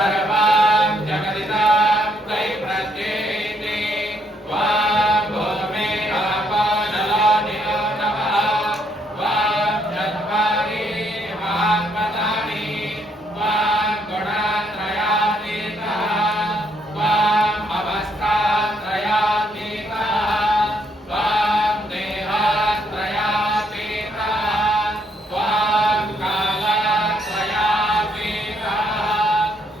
सर्वां जगदिदां त्वयि प्रत्येते त्वां भूमे आपो नलो निलो नमः त्वां चत्वारि महात्मनानि त्वां गुणत्रयातीतः त्वाम् अवस्थात्रयातीतः त्वां देहात्रयातीतः त्वां कालत्रयातीतः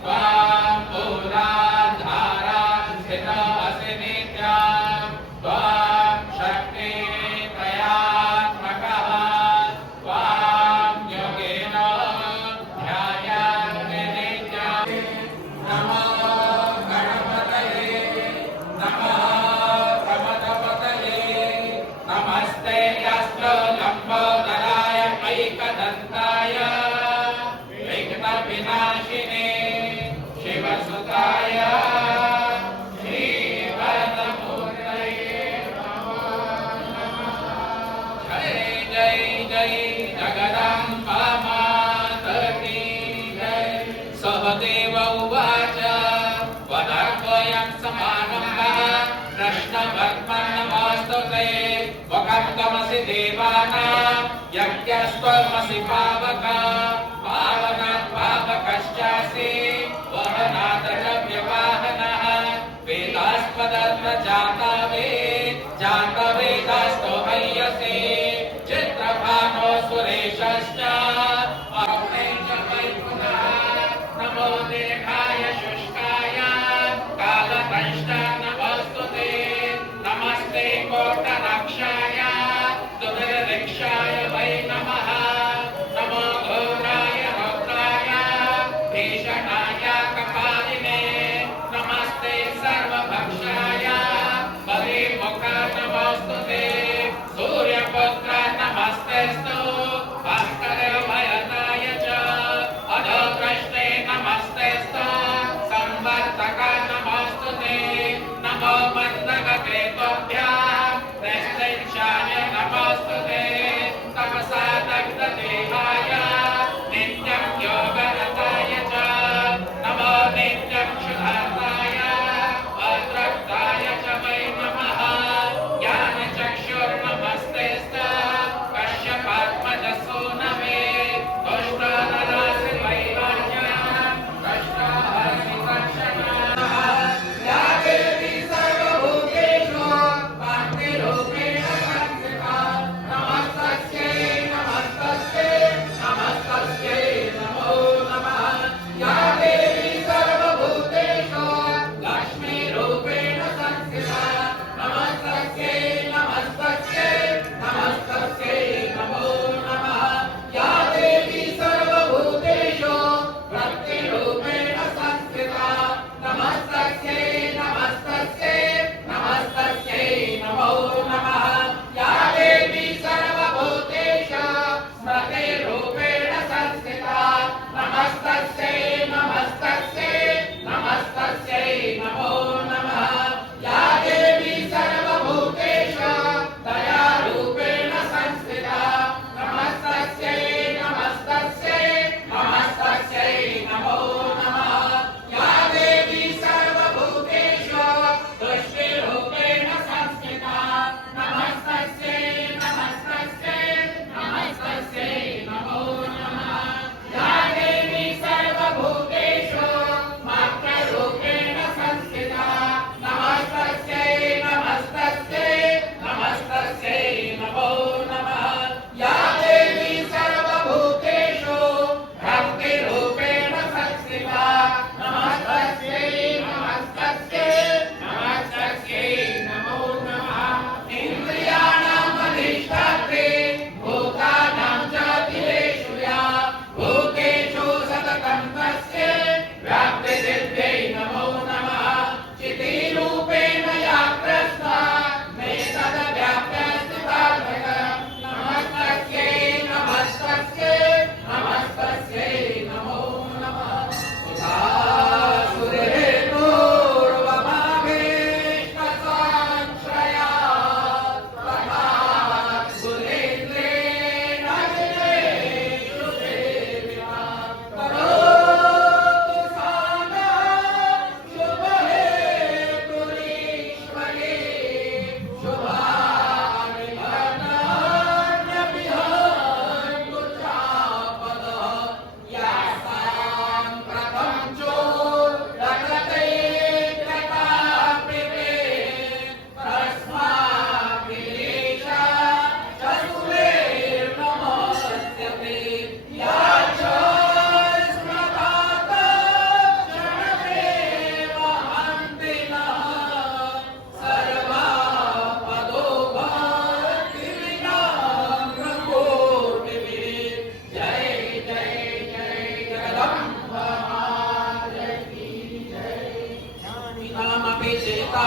त्वां मूलाधारां स्थितो असि नित्यं त्वां शक्तित्रयात्मकः त्वां योगिनो ध्यायन्ति नित्यम् नमो गणपतये नमः प्रमथपतये नमस्ते यस्तु लम्बोदराय ऐकदन्ताय विघ्नविनाशिने शिवसुताय श्रीवरदमूर्तये नमो नमः। जय जय जय जगदम्बा माता की जय। सहदेव उवाच वदद्वयं समारम्भः कृष्णवर्त्मन्नमोऽस्तु ते वकं त्वमसि देवानां यज्ञस्त्वमसि पावकः पावनात् पावकश्चासि वहनात् द्रव्यवाहनः वेदास्पदत्र जातवेदास्तो मह्यसे चित्रभानो सुरेशश्च अग्ने च वै पुनः नमो देहाय शुष्काय कालदंष्ट नमोऽस्तु ते नमस्ते कोटरक्षाय दुर्निरीक्षाय वै नमः नमो घोराय रौद्राय भीषणाय कपालिने नमस्ते सर्वभक्षाय बलिमुख नमोऽस्तु ते सूर्यपुत्र नमस्तेस्तु भास्करभयदाय च अधोकृष्णे नमस्तेस्तु संवर्तक नमोऽस्तु ते नमो मन्दगते त्वभ्यां नैष्ठिक्षाय नमोऽस्तु ते तपसा दग्धदेहाय नित्यं योगरताय च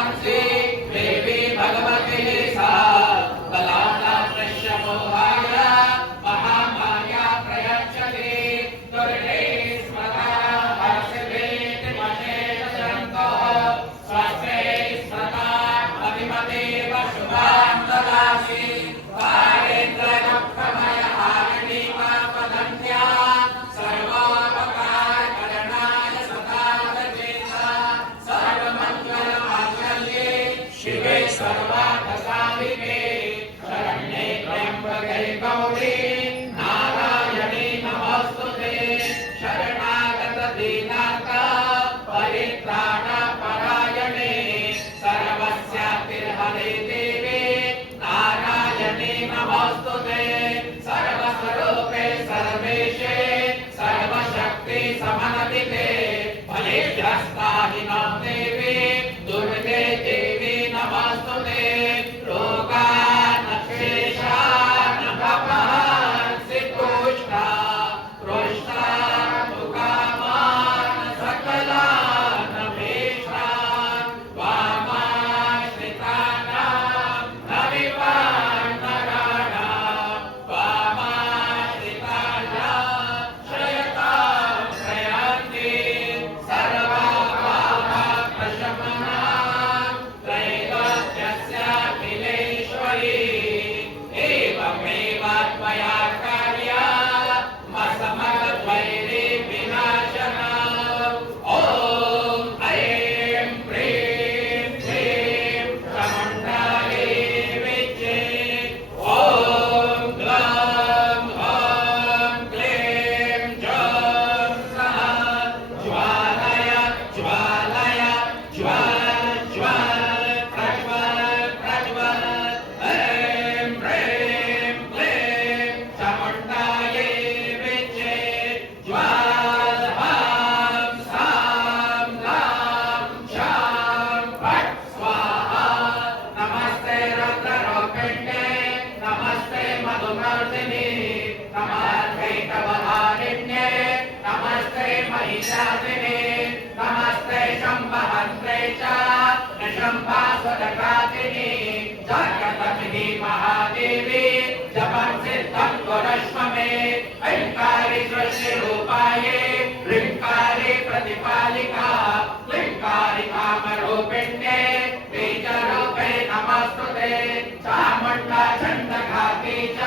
मानसी देवी भगवती सा बलाना दृश्यमोहाय महामाया प्रयच्छति दुर्गे स्मृता हर्षवेति महेशन्तो स्वस्ते स्मृता मतिमतीव शुभां ददासि कारेन्द्रदुःखमय हारिणी पदन्त्या सर्वोपकारकरणाय सदा सचेता सर्वमङ्गलमाङ्गल्ये शिवे सर्वार्थसाधिके शरण्ये त्र्यम्बके गौरी नारायणी नमोस्तुते शरणागत दीनार्थ परित्राणपरायणे सर्वस्यातिर्हरे देवी नारायणी नमोस्तुते सर्वस्वरूपे सर्वेशे सर्वशक्ति समन्विते बलिभ्यस्ताहिनो देवी दुर्गे देवी नमोस्तुते रोगानक्षेषा नभपांसि तुष्टा पृष्ठा मुकामान् सकलान् भीष्टान् वामाश्रितानां न विपन्नराणां वामाश्रितानां श्रयतां श्रयन्ति सर्वापापप्रशमनां त्रैलोक्यस्याखिलेश्वरी एवमेव त्वया कार्या मसमद्वैरी विनाशना ॐ ऐं प्रीं क्लीं चामुण्डायै विद्ये ॐ ग्लौं ॐ क्लीं जौं सः ज्वालय ज्वालय ज्वाल ज्वाल प्रज्वल प्रज्वल ऐं प्रीं क्लीं चामुण्डायै विद्ये ज्वाल हां सां लां शां फट् स्वाहा नमस्ते रुद्ररूपिण्ये नमस्ते मधुमर्दिनि नमस्ते नमस्ते महिषादिने नमस्ते शम्भहन्त्रे च निशम्भासुरघातिनि जगतमिहि महादेवी जपं सिद्धं कुरस्व मे ऐङ्कारी सृष्टिरूपाये ह्रीङ्कारी प्रतिपालिका क्लीङ्कारी कामरूपिण्ये बीजरूपे नमस्तुते चामुण्डा छन्दघाती च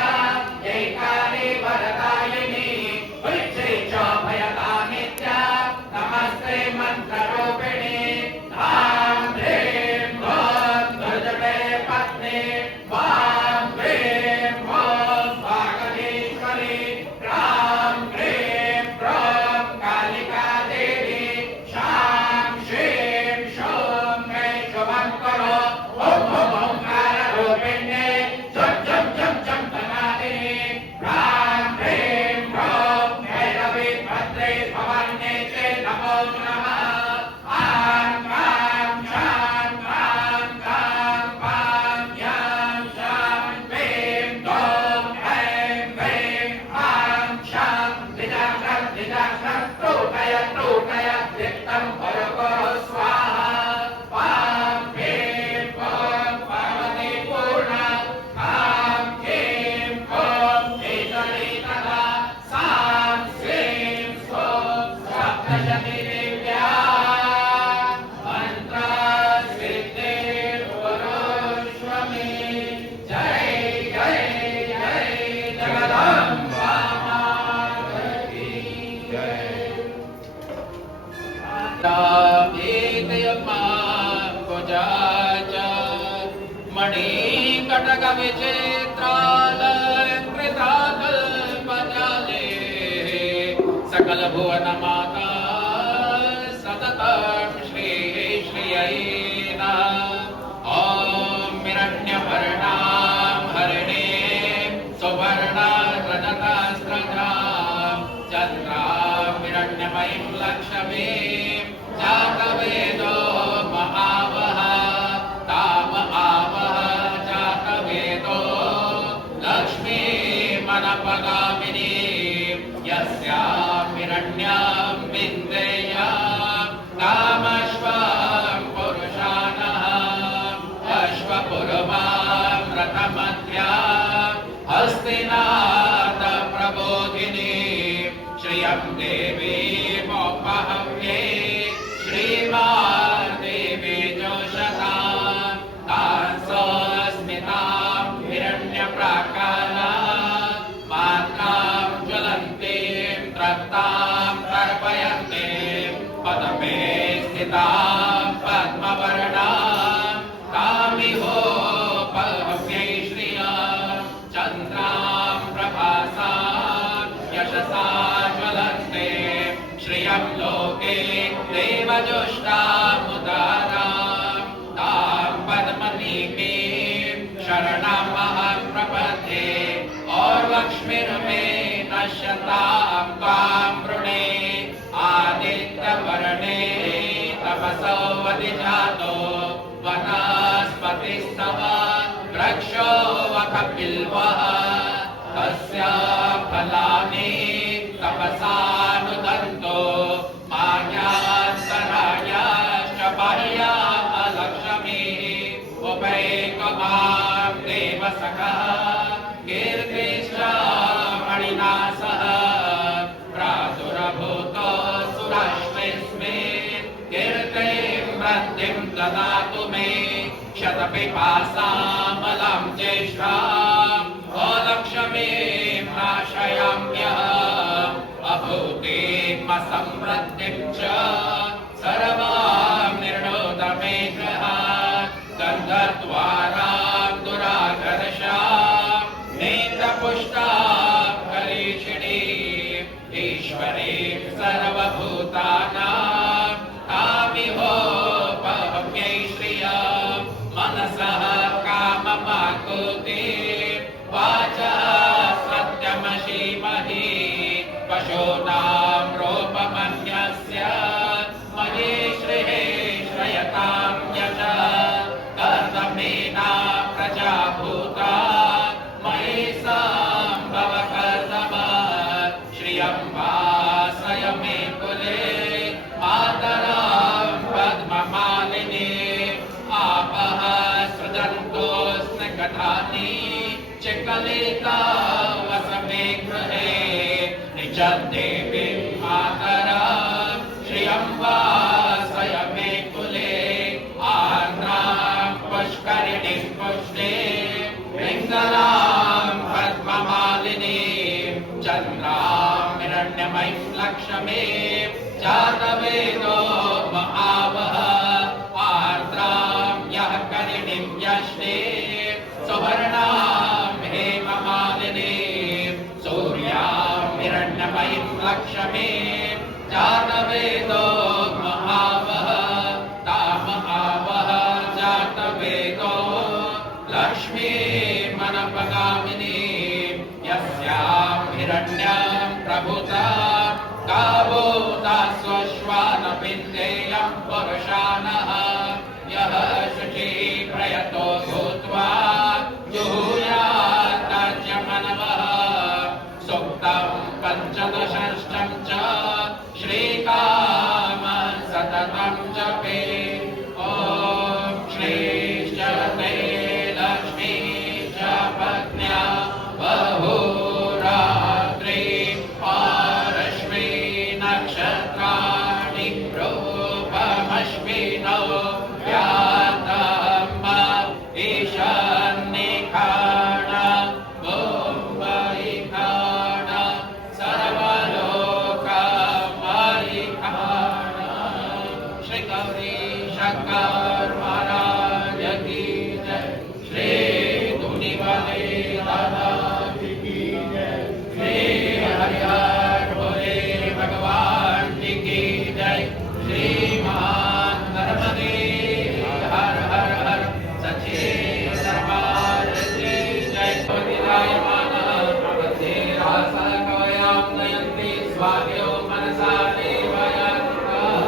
जैकारी वरदायिनी उच्चै च भयदानित्या नमस्ते मन्त्ररूपिणी धां ह्रीं ॐ दुर्जटे पत्नी वां ह्रीं ॐ भागधीश्वरी ह्रां ह्रीं ह्रौं कालिका देवी शां श्रीं शूं मे शुभं करो ॐ ओंकाररूपिण्ये जं जं जं जं धनादिनी ह्रां ह्रीं ह्रौं भैरवी भद्रे भवान्ये च नमो नमः आं कां शां कां कां पां यां शां ह्रीं ॐ ऐं ह्रीं आं शां निजाग्रं निजाग्रं त्रोटय त्रोटय दीप्तं परको स्वाहा पां ह्रीं ॐ पार्वती पूर्णा आं ह्रीं ॐ शीतली तदा सां श्रीं स्वं सप्तशती देव्या मन्त्रसिद्धिर्कुरुष्व मे जय जय जय जगदम्बा माता की जय मणिकटकविचित्रालङ्कृताकल्पजाले सकलभुवनमाता सततं श्रीयै नमः ॐ हिरण्यवर्णां हरिणीं सुवर्णारजतास्रजां चन्द्रां हिरण्यमयीं लक्ष्मीं जातवेदो महावः ताम आवह जातवेदो पदपे स्थितां पद्मवर्णां तामिहोपहव्यै श्रियां चन्द्रां प्रभासां यशसा ज्वलन्ते श्रियं लोके देवजुष्टामुदारां तां पद्मनीमीं शरणमहं प्रपद्ये और लक्ष्मीर्मे नश्यतां त्वां वृणे आदित्यवर्णे तपसो वदिजातो वनस्पतिस्तव वृक्षो वख बिल्वः तस्य फलानि तपसानुदन्तो मायान्तरायाश्च बाह्या अलक्ष्मीः उपैकमां देवसखः कीर्तिश्च मणिना सह प्रादुर्भूतो सुराश्वेस्मिन् कीर्तिं वृद्धिं ददातु मे शतपिपासामलं ज्येष्ठाम् अलक्ष्मीं नाशयाम्यहम् अभूतिम् असमृद्धिं च सर्वां निर्णोत मे गृहात् गन्धद्वारां दुराकर्षां नेत्रपुष्टां करीषिणीम् ईश्वरीं सर्वभूतानां तामिहोपहव्यै श्रियां मनसः काममाकुतिं वाचः सत्यमशीमहि पशूनां रूपमन्यस्य मयि श्रीः श्रयतां यशः कर्दमेना प्रजा भूता मयि सम्भव कर्दम श्रियं वासय मे कुले मातरं पद्ममालिनी आपः सृजन्तो स्निग्धानि चिकलिता वसमे गृहे निजदेवी मातरं श्रियं वासय मे कुले आर्द्रां पुष्करिणीं पुष्टिं पिङ्गलां पद्ममालिनीं चन्द्रां हिरण्यमयीं लक्ष्मीं जातवेदो महावः आर्द्रां यः करिणीं यष्टिं सुवर्णां हेममालिनीं सूर्यां हिरण्यमयीं लक्ष्मीं जातवेदो महावः तामहावः जातवेदो लक्ष्मीमनपगामिनीं यस्यां हिरण्यं प्रभुता गावो दास्वश्वानपिन्देयं पुरुषानः यः शुचि प्रयतो भूत्वा जुहुयात् राज्यमनवः सुक्तं पञ्चदशष्टं च श्रीकाम सततं जपे ॐ श्रीश्च ते लक्ष्मी च पत्न्या बहुरात्रि पारश्वी नक्षत्राणि रूपमश्विनौ व्यातम् ईशान्यखाण मुम्बैखाण सर्वलोकमयिखाण श्री गौरी शंकर महाराज की जय श्री धुनीवाले दादा की जय श्री हरिहर भोले भगवान जी की जय श्री महान नर्मदे हर हर हर सच्चे दरबार की जय विराजमानः प्रपद्ये रासकवयां नयन्ति स्वामियो मनसा देवयन्तः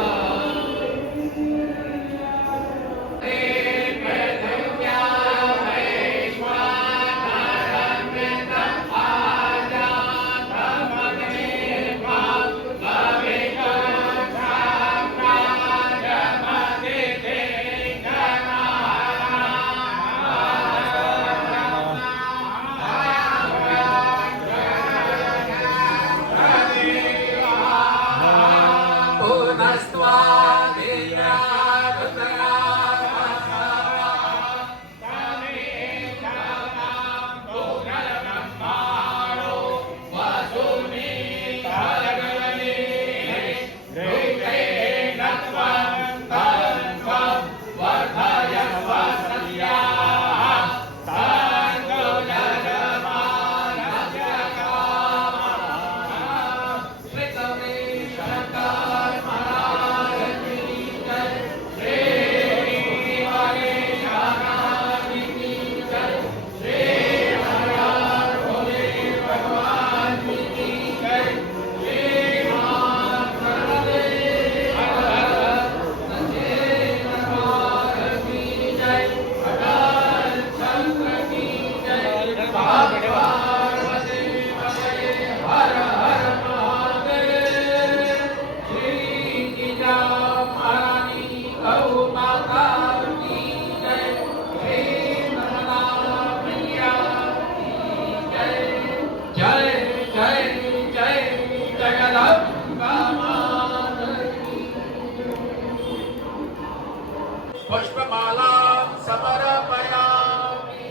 पुष्पमालां समर्पयामि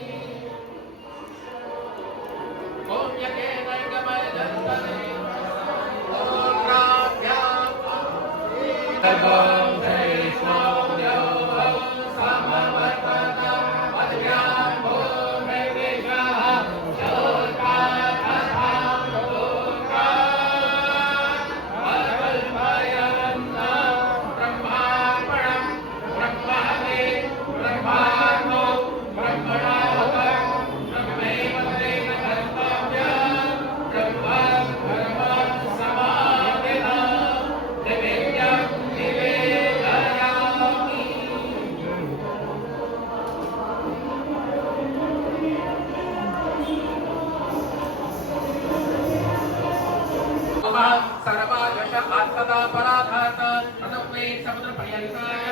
ॐ यज्ञेन गमयदन्तरे ॐ राज्ञां सर्वं जयिष्णो समवर्ततं मद्भ्यां भूमिविश्वः लोकाः सर्वागश आत्मदा पराधात अनवे समुद्र पर्यंताय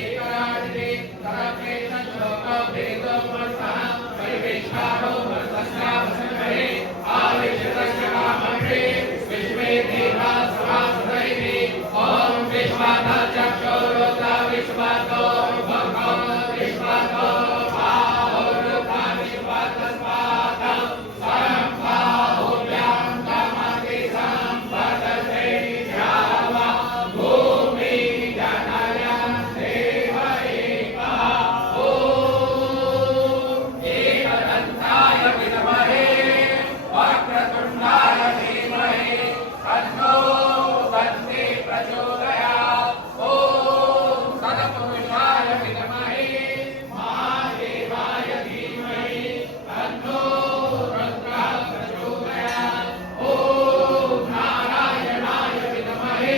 एकराजिते तरके श्लोक भेदो वर्षः परिवेशाणो वर्षस्य वसंभरे आविष्टस्य कामरे विश्वे देवा सभासदैः ॐ विश्वाधाचक्षुरुद्र विश्वातो भगो विश्वातो भावरुद्र विश्वातस्वातं सर्वभावोभ्यां कामति सम्पदते यावा भूमि जनयं देव एका ॐ एकदन्ताय विद्महे वक्रतुण्डाय धीमहि तन्नो दन्ति प्रचोदयात् ॐ तत्पुरुषाय विद्महे महादेवाय धीमहि तन्नो रुद्रः प्रचोदयात् ॐ नारायणाय विद्महे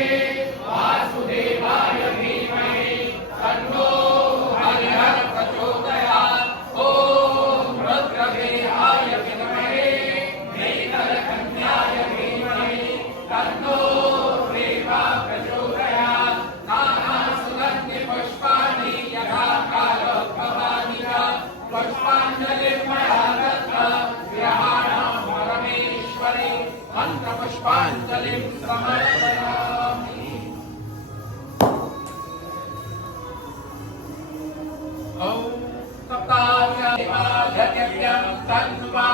वासुदेवाय धीमहि तन्नो हरिः प्रचोदयात् ॐ रुद्रदेहाय विद्महे नीलकन्याय धीमहि तन्नो देवा प्रचोदयात् नानासुगन्धि पुष्पाणि यथा कालोद्भवानि च पुष्पाञ्जलिं मया दत्त ग्रहाणां परमेश्वरि मन्त्रपुष्पाञ्जलिं समर्पयामि ॐ सप्ताह्यं तन्वा